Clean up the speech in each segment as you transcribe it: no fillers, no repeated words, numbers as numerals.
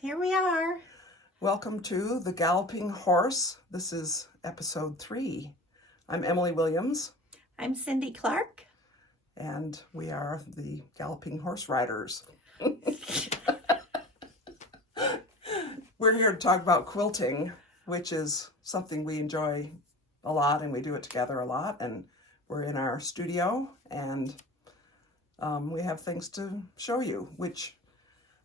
Here we are. Welcome to the Galloping Horse. This is episode 3. I'm Emily Williams. I'm Cindy Clark. And we are the Galloping Horse Riders. We're here to talk about quilting, which is something we enjoy a lot, and we do it together a lot. And we're in our studio, and we have things to show you, which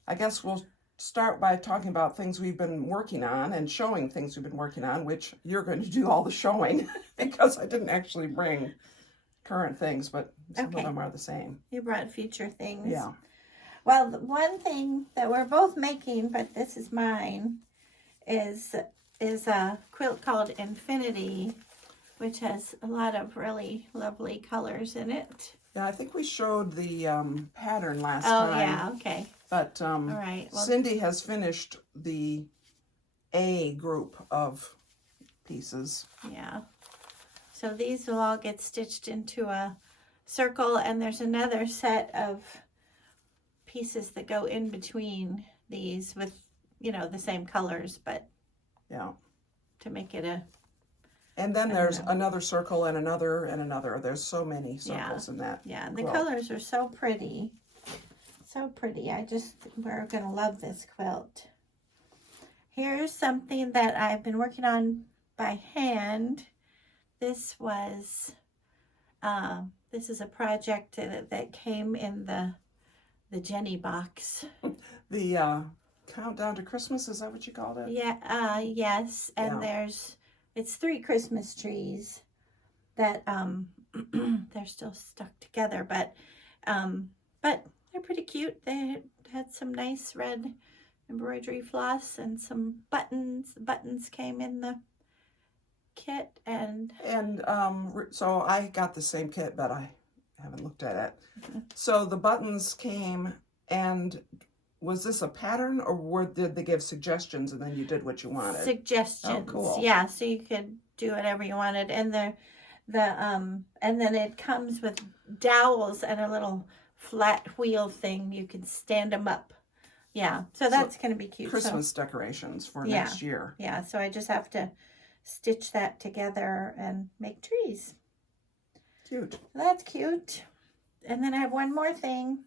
I guess we'll start by talking about things we've been working on and showing things we've been working on, which you're going to do all the showing because I didn't actually bring current things, but some of them are the same. You brought future things. Yeah. Well, the one thing that we're both making, but this is mine, is a quilt called Infinity, which has a lot of really lovely colors in it. Yeah, I think we showed the pattern last time. Oh, yeah, okay. But all right. Well, Cindy has finished the A group of pieces. Yeah. So these will all get stitched into a circle, and there's another set of pieces that go in between these with, you know, the same colors, but yeah, to make it a... And then there's another circle and another and another. There's so many circles in that. Yeah, and the quilt. colors are so pretty. So pretty. We're going to love this quilt. Here's something that I've been working on by hand. This was, this is a project that came in the Jenny box. The countdown to Christmas, is that what you called it? Yeah, yes. And it's 3 Christmas trees that, they're still stuck together, but they're pretty cute. They had some nice red embroidery floss and some buttons. The buttons came in the kit, and so I got the same kit, but I haven't looked at it. So the buttons came, and was this a pattern, or did they give suggestions and then you did what you wanted? Suggestions. Oh, cool. Yeah, so you could do whatever you wanted, and and then it comes with dowels and a little flat wheel thing. You can stand them up. Yeah, so that's going to be cute. Christmas decorations for next year. Yeah, so I just have to stitch that together and make trees. Cute. That's cute. And then I have one more thing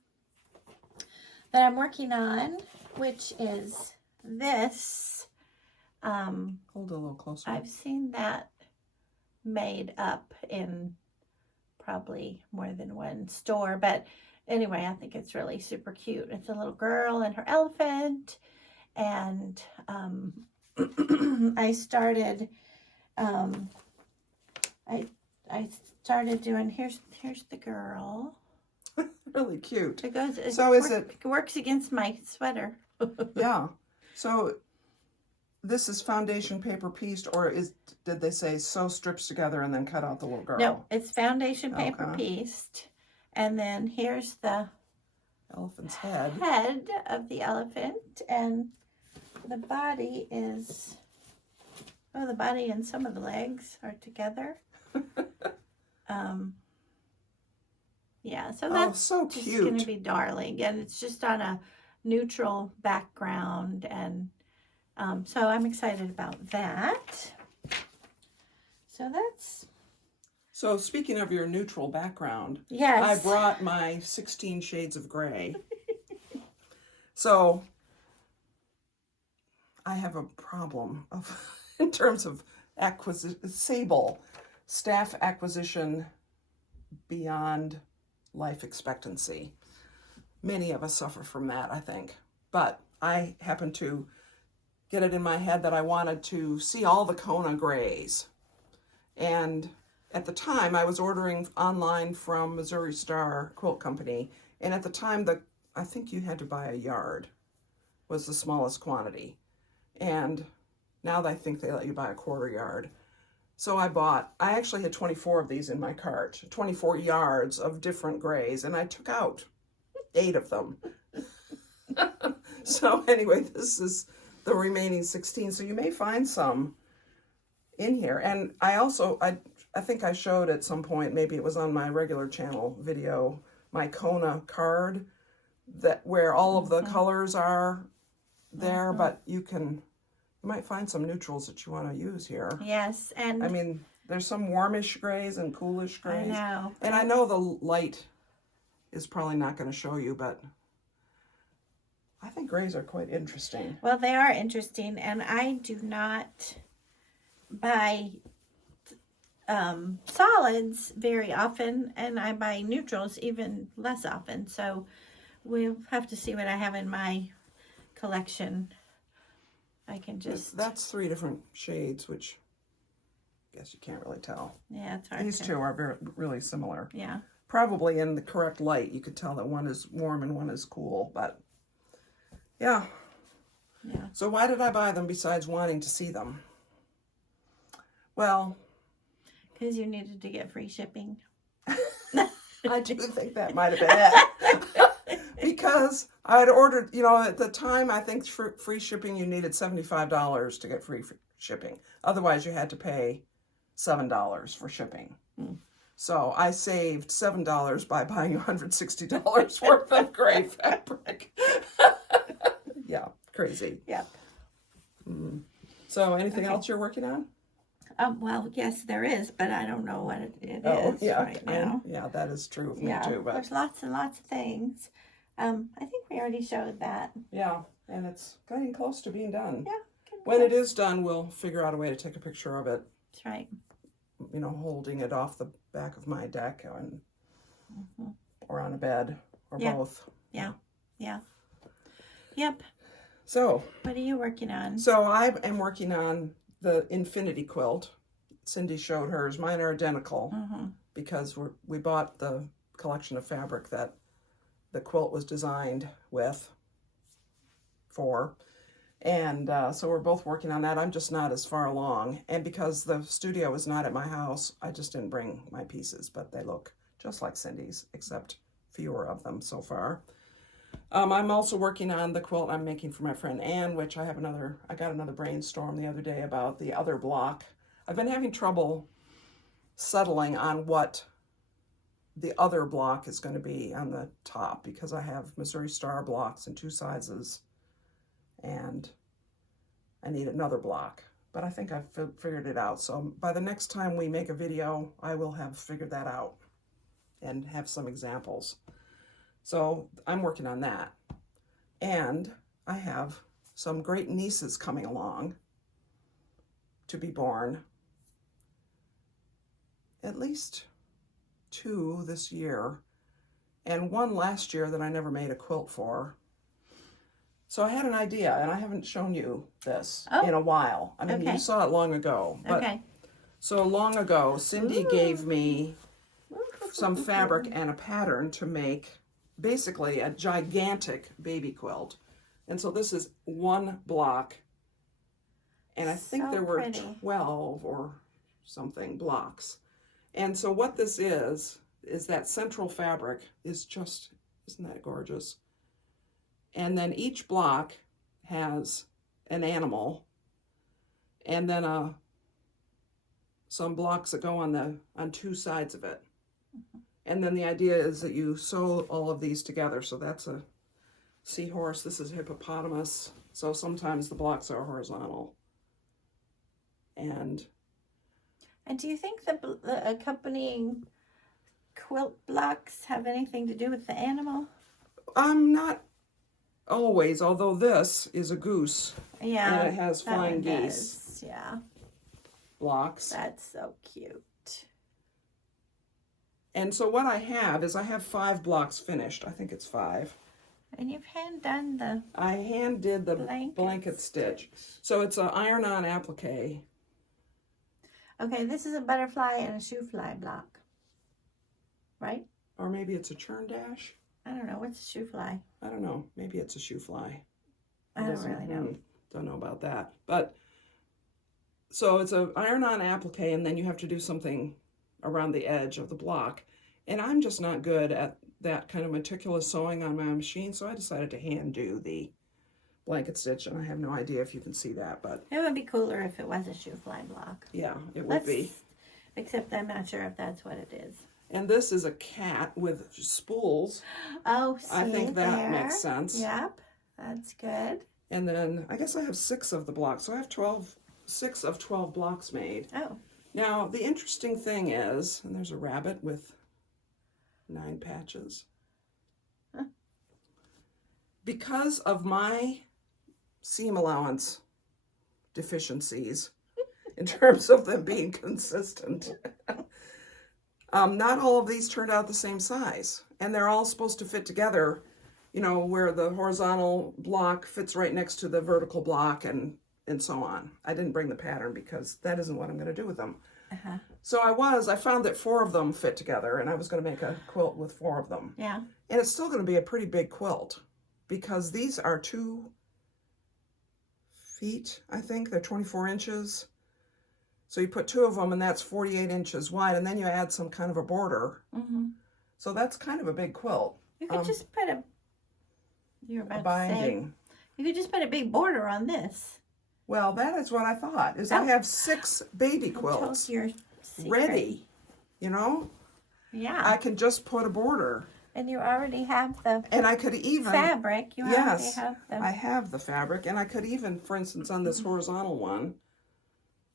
that I'm working on, which is this. Hold it a little closer. I've seen that made up in probably more than one store, but anyway, I think it's really super cute. It's a little girl and her elephant, and I started doing, here's the girl. Really cute. It goes. It works against my sweater? Yeah. So this is foundation paper pieced, or did they say sew strips together and then cut out the little girl? No, it's foundation paper pieced, and then here's the elephant's head of the elephant, and the body is, the body and some of the legs are together. Yeah, so that's so just cute. going to be darling, and it's just on a neutral background, and so I'm excited about that. So speaking of your neutral background, yes, I brought my 16 Shades of Gray. So I have a problem in terms of staff acquisition beyond life expectancy. Many of us suffer from that, I think. But I happen to get it in my head that I wanted to see all the Kona grays. And at the time, I was ordering online from Missouri Star Quilt Company. And at the time, I think you had to buy a yard, was the smallest quantity. And now I think they let you buy a quarter yard. So I actually had 24 of these in my cart, 24 yards of different grays, and I took out 8 of them. So anyway, this is the remaining 16. So you may find some in here. And I think I showed at some point, maybe it was on my regular channel video, my Kona card, where all of the colors are there, but you might find some neutrals that you want to use here. Yes, and I mean, there's some warmish grays and coolish grays. I know. And I know the light is probably not going to show you, but I think grays are quite interesting. Well, they are interesting, and I do not buy solids very often, and I buy neutrals even less often. So we'll have to see what I have in my collection. I can just... That's 3 different shades, which I guess you can't really tell. Yeah, it's hard These two are really similar. Yeah. Probably in the correct light, you could tell that one is warm and one is cool, but yeah. Yeah. So why did I buy them besides wanting to see them? Well, because you needed to get free shipping. I do think that might have been it. Because I had ordered, you know, at the time, I think for free shipping, you needed $75 to get free shipping. Otherwise, you had to pay $7 for shipping. So I saved $7 by buying $160 worth of gray fabric. Yeah, crazy. Yep. So anything else you're working on? Well, yes, there is, but I don't know what it is right now. Yeah, that is true of me Yeah, too. But there's lots and lots of things. I think we already showed that. yeah, and it's getting close to being done. Yeah. When it is done, we'll figure out a way to take a picture of it. That's right. You know, holding it off the back of my deck and or on a bed or both. Yeah. Yeah. Yep. So what are you working on? So I am working on the infinity quilt. Cindy showed hers. Mine are identical because we bought the collection of fabric that the quilt was designed for. And so we're both working on that. I'm just not as far along. And because the studio is not at my house, I just didn't bring my pieces, but they look just like Cindy's, except fewer of them so far. I'm also working on the quilt I'm making for my friend Anne, which I got another brainstorm the other day about the other block. I've been having trouble settling on what the other block is going to be on the top because I have Missouri Star blocks in 2 sizes and I need another block, but I think I've figured it out. So by the next time we make a video, I will have figured that out and have some examples. So I'm working on that. And I have some great nieces coming along to be born. At least 2 this year, and 1 last year that I never made a quilt for. So I had an idea, and I haven't shown you this in a while. I mean, you saw it long ago. But so long ago, Cindy gave me some fabric and a pattern to make basically a gigantic baby quilt. And so this is 1 block, and I think there were 12 or something blocks. And so what this is that central fabric is just, isn't that gorgeous? And then each block has an animal, and then some blocks that go on 2 sides of it. And then the idea is that you sew all of these together. So that's a seahorse. This is a hippopotamus. So sometimes the blocks are horizontal. And do you think the accompanying quilt blocks have anything to do with the animal? Not always, although this is a goose. Yeah. And it has flying geese. Yeah. Blocks. That's so cute. And so what I have is 5 blocks finished. I think it's 5. And you've hand done the... I hand did the blanket stitch. So it's an iron-on applique. Okay, this is a butterfly and a shoe fly block. Right? Or maybe it's a churn dash. I don't know. What's a shoe fly? I don't know. Maybe it's a shoe fly. I don't really know. Don't know about that. But so it's an iron-on applique, and then you have to do something around the edge of the block. And I'm just not good at that kind of meticulous sewing on my machine, so I decided to hand do the blanket stitch, and I have no idea if you can see that, but it would be cooler if it was a shoe fly block. Yeah, it would be. Except I'm not sure if that's what it is. And this is a cat with spools. Oh, see, I think that makes sense. Yep, that's good. And then I guess I have 6 of the blocks. So I have 6 of 12 blocks made. Oh. Now, the interesting thing is, and there's a rabbit with 9 patches. Huh. Because of my seam allowance deficiencies, in terms of them being consistent, not all of these turned out the same size. And they're all supposed to fit together, you know, where the horizontal block fits right next to the vertical block and so on. I didn't bring the pattern because that isn't what I'm going to do with them. Uh-huh. So I found that 4 of them fit together, and I was going to make a quilt with 4 of them. Yeah. And it's still going to be a pretty big quilt because these are 2 feet, I think. They're 24 inches. So you put 2 of them, and that's 48 inches wide, and then you add some kind of a border. Mm-hmm. So that's kind of a big quilt. You could just put you're about a binding. to say, you could just put a big border on this. Well, that is what I thought, is I have 6 baby quilts Your secret. ready, you know? Yeah. I can just put a border. And you already have the And I could even... fabric. You already Yes, have the... I have the fabric, and I could even, for instance, on this horizontal one,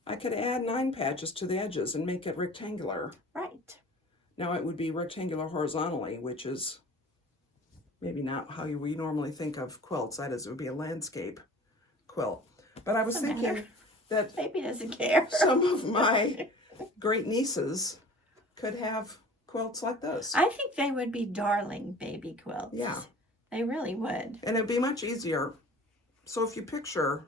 I could add 9 patches to the edges and make it rectangular. Right. Now it would be rectangular horizontally, which is maybe not how we normally think of quilts. That is, it would be a landscape quilt. But I was Doesn't thinking matter. that Baby doesn't care. some of my great nieces could have quilts like this. I think they would be darling baby quilts. Yeah. They really would. And it'd be much easier. So if you picture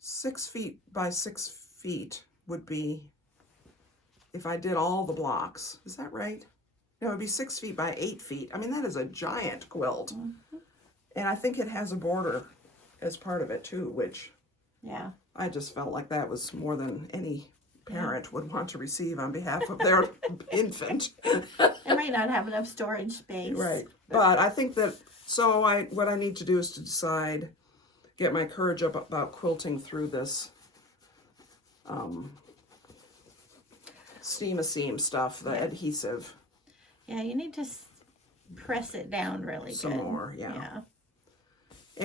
6 feet by 6 feet would be, if I did all the blocks, is that right? No, it would be 6 feet by 8 feet. I mean, that is a giant quilt. Mm-hmm. And I think it has a border as part of it too, which Yeah. I just felt like that was more than any parent would want to receive on behalf of their infant. It might not have enough storage space. Right. But I think that, so what I need to do is to decide, get my courage up about quilting through this seam stuff, the adhesive. Yeah, you need to press it down really Some good. more, yeah. Yeah.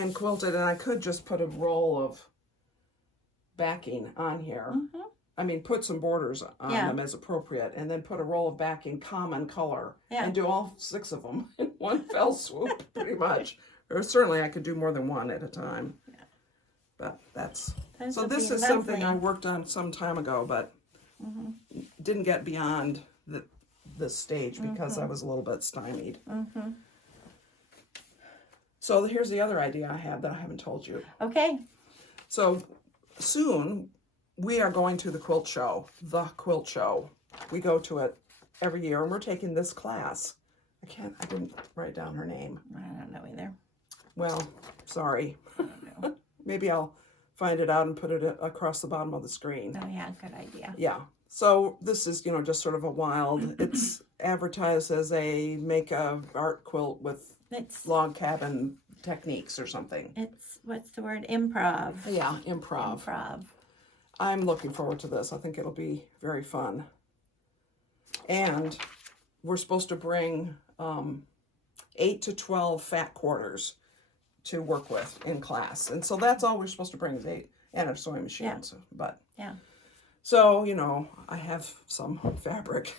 And quilt it, and I could just put a roll of backing on here. Mm-hmm. I mean, put some borders on Yeah. them as appropriate, and then put a roll of backing common color, Yeah. and do all 6 of them in one fell swoop, pretty much. Or certainly I could do more than one at a time. Yeah. But that's... Those So would this be is something I lovely. worked on some time ago, but didn't get beyond this stage because I was a little bit stymied. Mm-hmm. So here's the other idea I have that I haven't told you. Okay. So soon we are going to the quilt show. We go to it every year, and we're taking this class. I didn't write down her name. I don't know either. Well, sorry. I don't know. Maybe I'll find it out and put it across the bottom of the screen. Oh yeah, good idea. Yeah. So this is, just sort of a wild, it's advertised as a art quilt with It's log techniques or something. what's the word? Improv. Yeah, improv. I'm looking forward to this. I think it'll be very fun. And we're supposed to bring 8 to 12 fat quarters to work with in class. And so that's all we're supposed to bring is 8 and a sewing machine. Yeah. But Yeah. so, I have some fabric,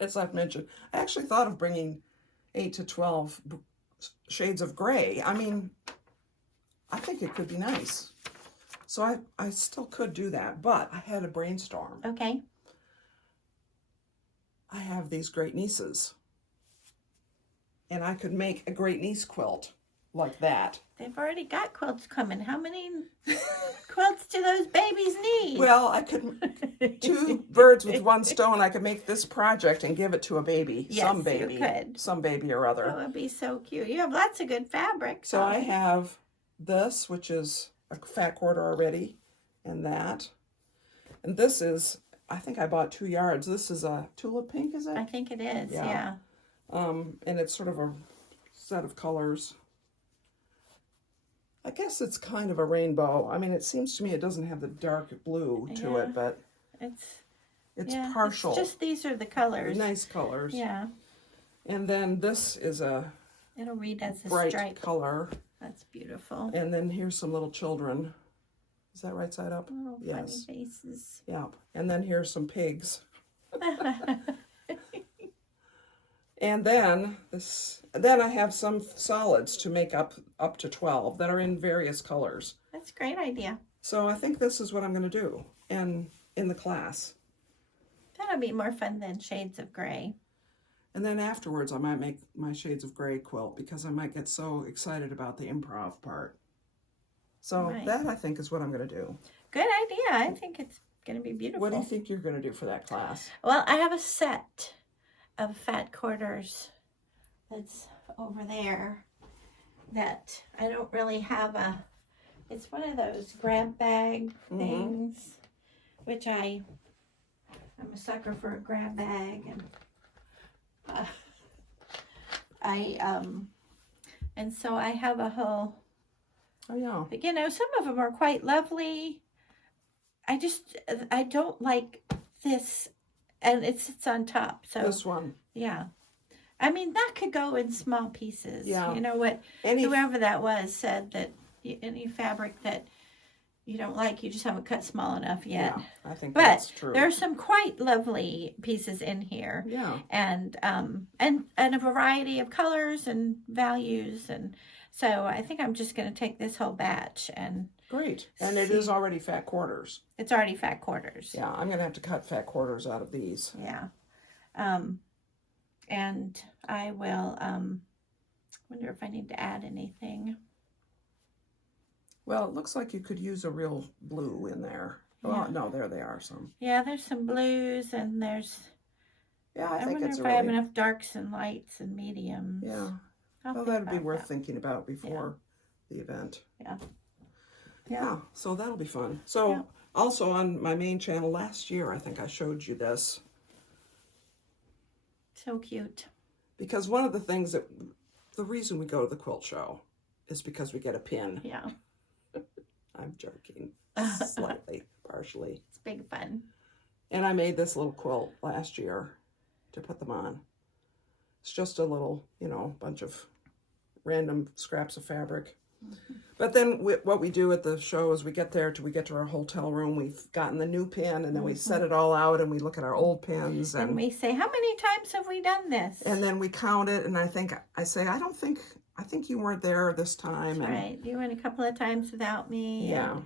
as I've mentioned. I actually thought of bringing 8 to 12 shades of gray. I mean, I think it could be nice. So I still could do that, but I had a brainstorm. Okay. I have these great nieces, and I could make a great niece quilt like that. They've already got quilts coming. How many quilts do those babies need? Well, I could 2 birds with 1 stone. I could make this project and give it to a baby. Yes, some you baby. could. Some baby or other. That would be so cute. You have lots of good fabric. So I have this, which is a fat quarter already, and that. And this is, I think I bought 2 yards. This is a tulip pink, is it? I think it is, Yeah. yeah. And it's sort of a set of colors. I guess it's kind of a rainbow. I mean, it seems to me it doesn't have the dark blue to Yeah. it, but it's Yeah, partial. It's just these are the colors. Nice colors. Yeah. And then this is a It'll read as a bright stripe. color. That's beautiful. And then here's some little children. Is that right side up? Little Yes. funny faces. Yeah. And then here's some pigs. And then I have some solids to make up to 12 that are in various colors. That's a great idea. So I think this is what I'm going to do in the class. That'll be more fun than shades of gray. And then afterwards I might make my shades of gray quilt because I might get so excited about the improv part. So that I think is what I'm going to do. Good idea. I think it's going to be beautiful. What do you think you're going to do for that class? Well, I have a set of fat quarters that's over there that I don't really have it's one of those grab bag things, which I'm a sucker for a grab bag, and and so I have a whole, but, you know, some of them are quite lovely. I don't like this, and it sits on top. So this one. Yeah. I mean, that could go in small pieces. Yeah. You know what, whoever that was said that any fabric that you don't like, you just haven't cut small enough yet. Yeah, I think that's true. But there are some quite lovely pieces in here. Yeah. And a variety of colors and values, and so I think I'm just going to take this whole batch and great. And it is already fat quarters. It's already fat quarters. Yeah, I'm going to have to cut fat quarters out of these. Yeah. And I will wonder if I need to add anything. Well, it looks like you could use a real blue in there. Yeah. Well, no, there they are some. Yeah, there's some blues, and there's... Yeah, I think wonder it's if I have enough darks and lights and mediums. Yeah. Well, that'd be worth thinking about before the event. Yeah. Yeah, so that'll be fun. So also on my main channel last year, I think I showed you this. So cute. Because one of the things the reason we go to the quilt show is because we get a pin. Yeah. I'm joking. Slightly, partially. It's big fun. And I made this little quilt last year to put them on. It's just a little, bunch of random scraps of fabric. But then what we do at the show is we get to our hotel room, we've gotten the new pin, and then we set it all out and we look at our old pins. And we say, how many times have we done this? And then we count it, and I think you weren't there this time. That's right. You went a couple of times without me. Yeah.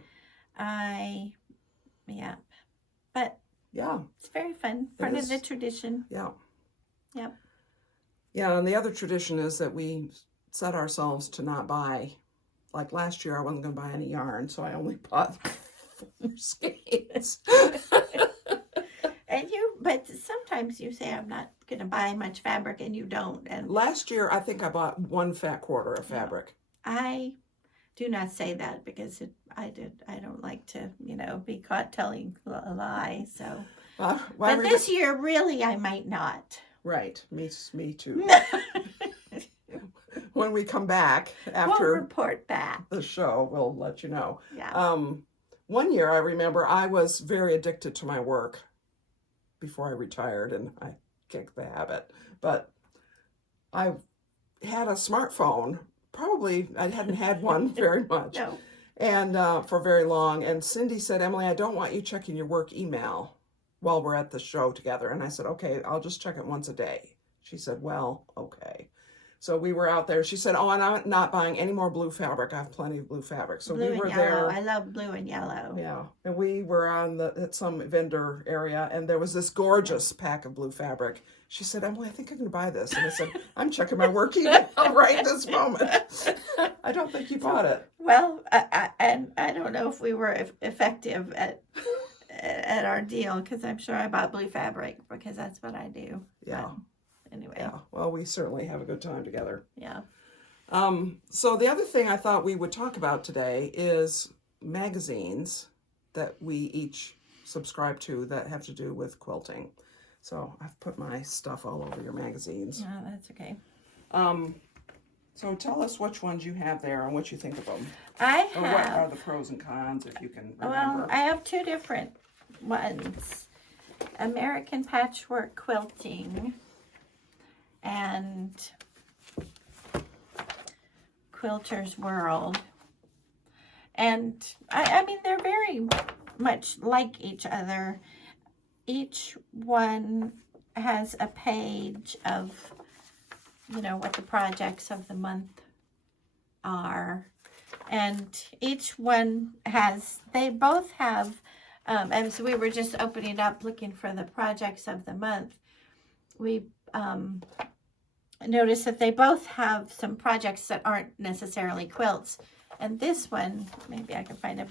But yeah, it's very fun. Part of the tradition. Yeah. Yep. Yeah, and the other tradition is that we set ourselves to not buy. Like last year, I wasn't going to buy any yarn, so I only bought 4 skeins. But sometimes you say, I'm not going to buy much fabric, and you don't. And last year, I think I bought 1 fat quarter of fabric. I do not say that because I don't like to, be caught telling a lie. So, but this year, really, I might not. Right. Me too. When we come back after we'll report back the show, we'll let you know. Yeah. One year I remember I was very addicted to my work before I retired, and I kicked the habit. But I had a smartphone. Probably I hadn't had one very much. No. And for very long. And Cindy said, Emily, I don't want you checking your work email while we're at the show together. And I said, okay, I'll just check it once a day. She said, well, okay. So we were out there. She said, oh, and I'm not buying any more blue fabric. I have plenty of blue fabric. So blue we were and yellow. there. I love blue and yellow. Yeah. And we were at some vendor area, and there was this gorgeous pack of blue fabric. She said, Emily, I think I'm going to buy this. And I said, I'm checking my work email right this moment. I don't think you bought it. Well, and I don't know if we were effective at our deal, because I'm sure I bought blue fabric because that's what I do. Yeah. But anyway. Yeah. Well, we certainly have a good time together. Yeah. So the other thing I thought we would talk about today is magazines that we each subscribe to that have to do with quilting. So I've put my stuff all over your magazines. Yeah, that's okay. So tell us which ones you have there and what you think of them. Or what are the pros and cons, if you can remember? Well, I have 2 different ones. American Patchwork Quilting and Quilter's World. And I mean, they're very much like each other. Each one has a page of, you know, what the projects of the month are. And each one has, they both have, as we were just opening up looking for the projects of the month, we noticed that they both have some projects that aren't necessarily quilts. And this one, maybe I can find a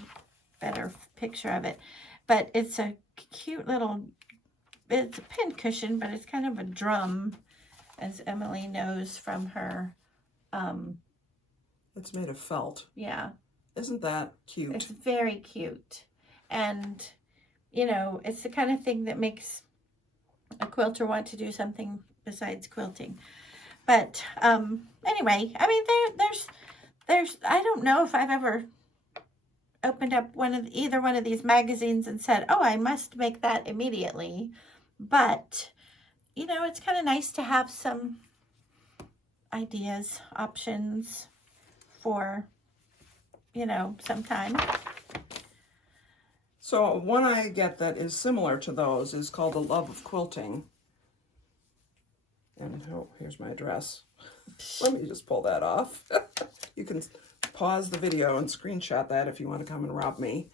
better picture of it, but it's a cute little, it's a pin cushion, but it's kind of a drum, as Emily knows from her. It's made of felt. Yeah. Isn't that cute? It's very cute. And, you know, it's the kind of thing that makes a quilter want to do something besides quilting. But anyway, I mean, there's I don't know if I've ever opened up either one of these magazines and said, oh, I must make that immediately. But, you know, it's kind of nice to have some ideas, options for, you know, some time. So one I get that is similar to those is called The Love of Quilting. And oh, here's my address. Let me just pull that off. You can pause the video and screenshot that if you want to come and rob me.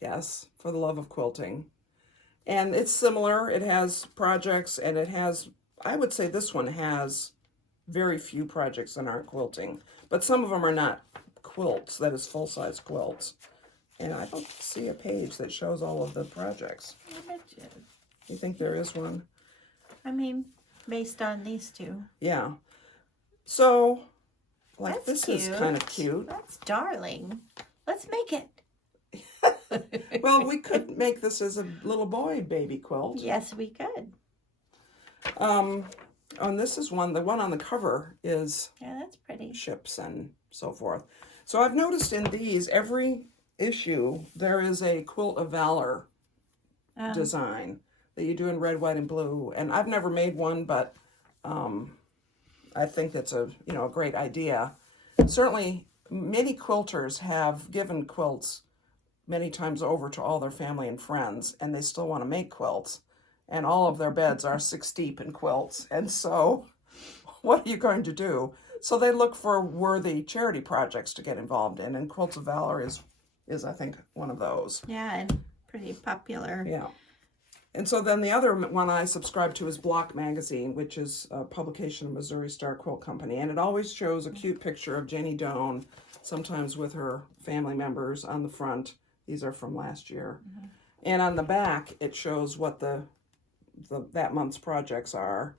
Yes, For the Love of Quilting. And it's similar. It has projects, and it has, I would say this one has very few projects that aren't quilting. But some of them are not quilts, that is full-size quilts. And I don't see a page that shows all of the projects. I bet you. You think there is one? I mean, based on these two. Yeah. So, like, That's this is kind of cute. That's darling. Let's make it. Well, we could make this as a little boy baby quilt. Yes, we could. And this is one, the one on the cover is Yeah, that's pretty. ships and so forth. So I've noticed in these, every issue, there is a Quilt of Valor design that you do in red, white, and blue. And I've never made one, but I think that's a great idea. Certainly, many quilters have given quilts many times over to all their family and friends, and they still want to make quilts. And all of their beds are 6 deep in quilts. And so, what are you going to do? So they look for worthy charity projects to get involved in, and Quilts of Valor is I think, one of those. Yeah, and pretty popular. Yeah. And so then the other one I subscribe to is Block Magazine, which is a publication of Missouri Star Quilt Company. And it always shows a cute picture of Jenny Doan, sometimes with her family members on the front. These are from last year. Mm-hmm. And on the back, it shows what that month's projects are.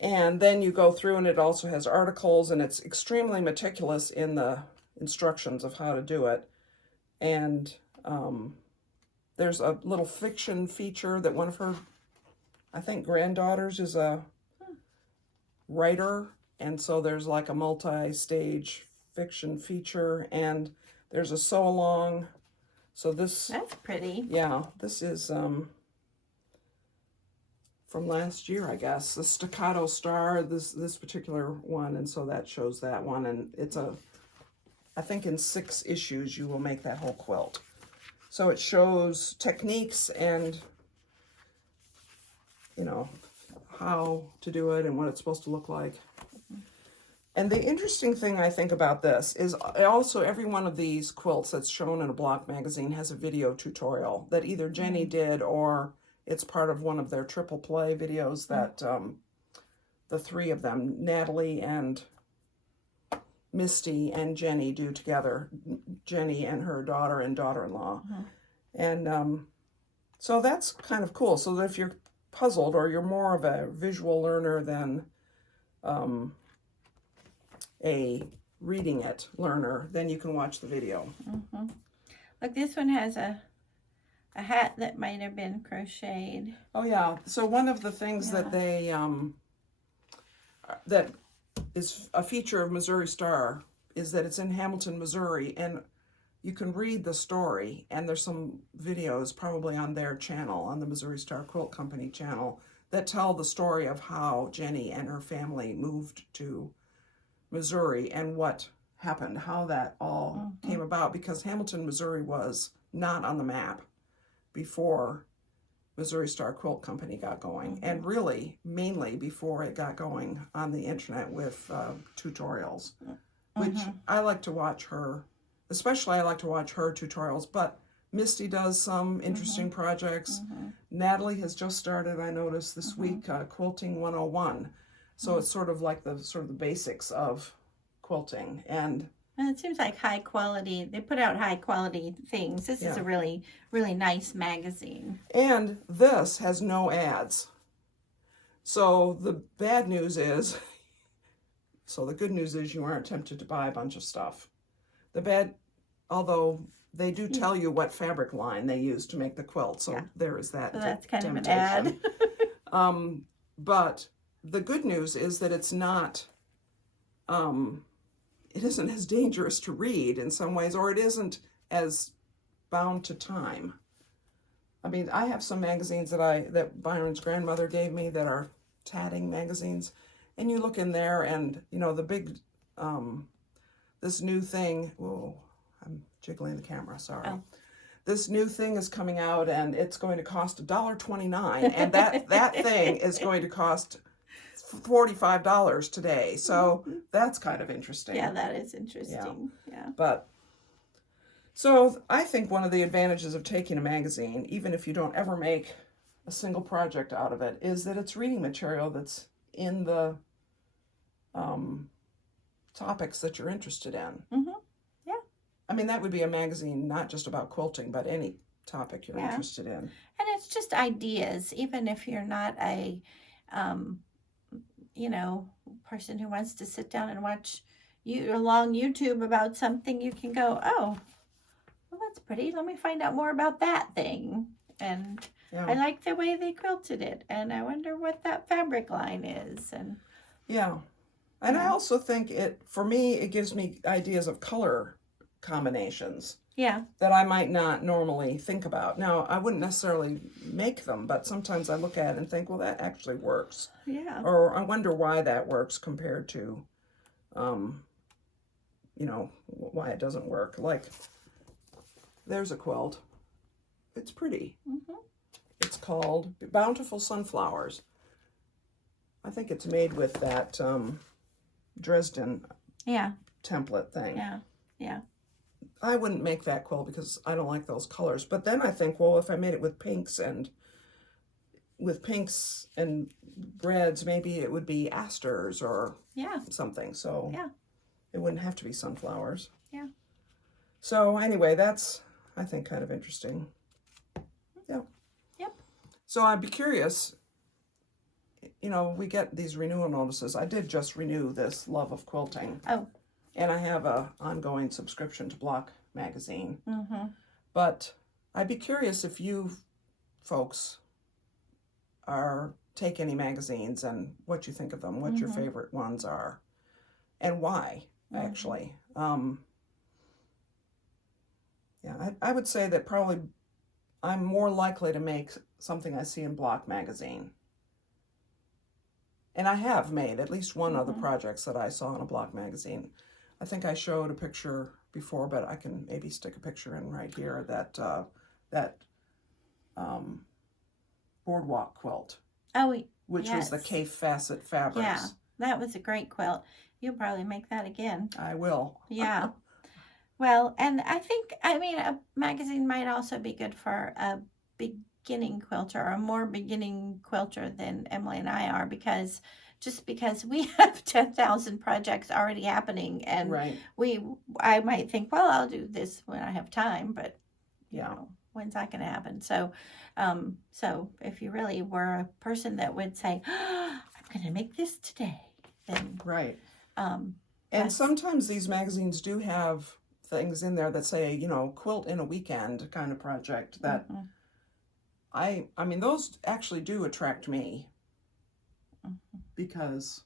And then you go through, and it also has articles, and it's extremely meticulous in the instructions of how to do it. And there's a little fiction feature that one of her, I think, granddaughters is a writer. And so there's like a multi-stage fiction feature, and there's a sew-along. So this... That's pretty. Yeah, this is from last year, I guess. The Staccato Star, this particular one, and so that shows that one. And it's I think in 6 issues you will make that whole quilt. So it shows techniques and, how to do it and what it's supposed to look like. And the interesting thing I think about this is also every one of these quilts that's shown in a Block magazine has a video tutorial that either Jenny did or it's part of one of their triple play videos that the 3 of them, Natalie and Misty and Jenny, do together. Jenny and her daughter and daughter-in-law. Mm-hmm. And so that's kind of cool. So that if you're puzzled or you're more of a visual learner than a reading it learner, then you can watch the video. Mm-hmm. Look, this one has a hat that might have been crocheted. Oh yeah. So one of the things that they that is a feature of Missouri Star is that it's in Hamilton, Missouri, and you can read the story, and there's some videos probably on their channel, on the Missouri Star Quilt Company channel, that tell the story of how Jenny and her family moved to Missouri and what happened, how that all came about, because Hamilton, Missouri was not on the map before Missouri Star Quilt Company got going, and really mainly before it got going on the internet with tutorials, which I like to watch her, especially I like to watch her tutorials, but Misty does some interesting projects. Natalie has just started, I noticed this week, Quilting 101. So it's sort of like the basics of quilting. And it seems like high quality. They put out high quality things. This is a really, really nice magazine. And this has no ads. So the bad news is, so the good news is you aren't tempted to buy a bunch of stuff. The bad, although they do tell you what fabric line they use to make the quilt. So there is that. So that's kind temptation. of an ad. But the good news is that it's not, it isn't as dangerous to read in some ways, or it isn't as bound to time. I mean, I have some magazines that Byron's grandmother gave me that are tatting magazines, and you look in there and, you know, the big, this new thing, whoa, I'm jiggling the camera, sorry. Oh. This new thing is coming out and it's going to cost $1.29, and that thing is going to cost $45 today. So that's kind of interesting. Yeah, that is interesting. Yeah. But so I think one of the advantages of taking a magazine, even if you don't ever make a single project out of it, is that it's reading material that's in the topics that you're interested in. Yeah. I mean, that would be a magazine not just about quilting, but any topic you're interested in. And it's just ideas, even if you're not a person who wants to sit down and watch a long YouTube about something, you can go, oh, well, that's pretty. Let me find out more about that thing. And I like the way they quilted it. And I wonder what that fabric line is. And and I also think for me, it gives me ideas of color combinations. That I might not normally think about. Now, I wouldn't necessarily make them, but sometimes I look at it and think, well, that actually works. Or I wonder why that works compared to, why it doesn't work. Like, there's a quilt. It's pretty. It's called Bountiful Sunflowers. I think it's made with that Dresden template thing. I wouldn't make that quilt because I don't like those colors. But then I think, well, if I made it with pinks and reds, maybe it would be asters or something. So it wouldn't have to be sunflowers. So anyway, that's, I think, kind of interesting. So I'd be curious, we get these renewal notices. I did just renew this Love of Quilting. And I have an ongoing subscription to Block magazine. But I'd be curious if you folks take any magazines and what you think of them, what your favorite ones are, and why, actually. I would say that probably I'm more likely to make something I see in Block magazine. And I have made at least one of the projects that I saw in a Block magazine. I think I showed a picture before, but I can maybe stick a picture in right here, that boardwalk quilt. Which was the K facet fabrics. Yeah, that was a great quilt. You'll probably make that again. I will. Yeah. Well, and I think, a magazine might also be good for a beginning quilter, or a more beginning quilter than Emily and I are, because we have 10,000 projects already happening, and I might think, well, I'll do this when I have time, but when's that going to happen? So if you really were a person that would say, I'm going to make this today, then and sometimes these magazines do have things in there that say, quilt in a weekend kind of project that I mean, those actually do attract me. Because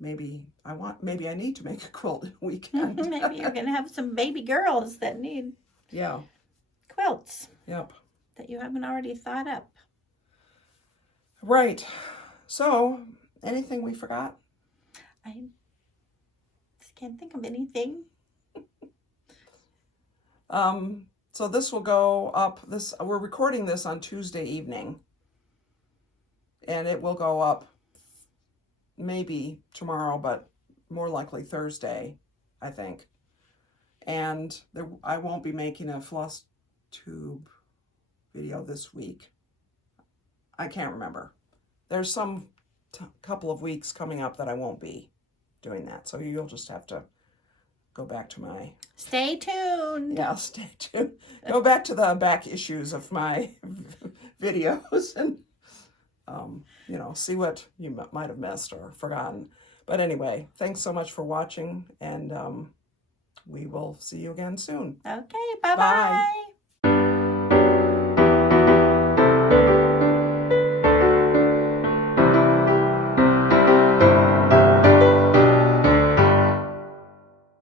maybe I need to make a quilt in a weekend. Maybe you're going to have some baby girls that need quilts. That you haven't already thought up. Right. So, anything we forgot? Can't think of anything. So this will go up, we're recording this on Tuesday evening, and it will go up maybe tomorrow, but more likely Thursday, I think. And I won't be making a floss tube video this week. I can't remember. There's some couple of weeks coming up that I won't be doing that, so you'll just have to go back to my... Stay tuned. Yeah, stay tuned. Go back to the back issues of my videos and, see what you might have missed or forgotten. But anyway, thanks so much for watching, and we will see you again soon. Okay, bye-bye. Bye.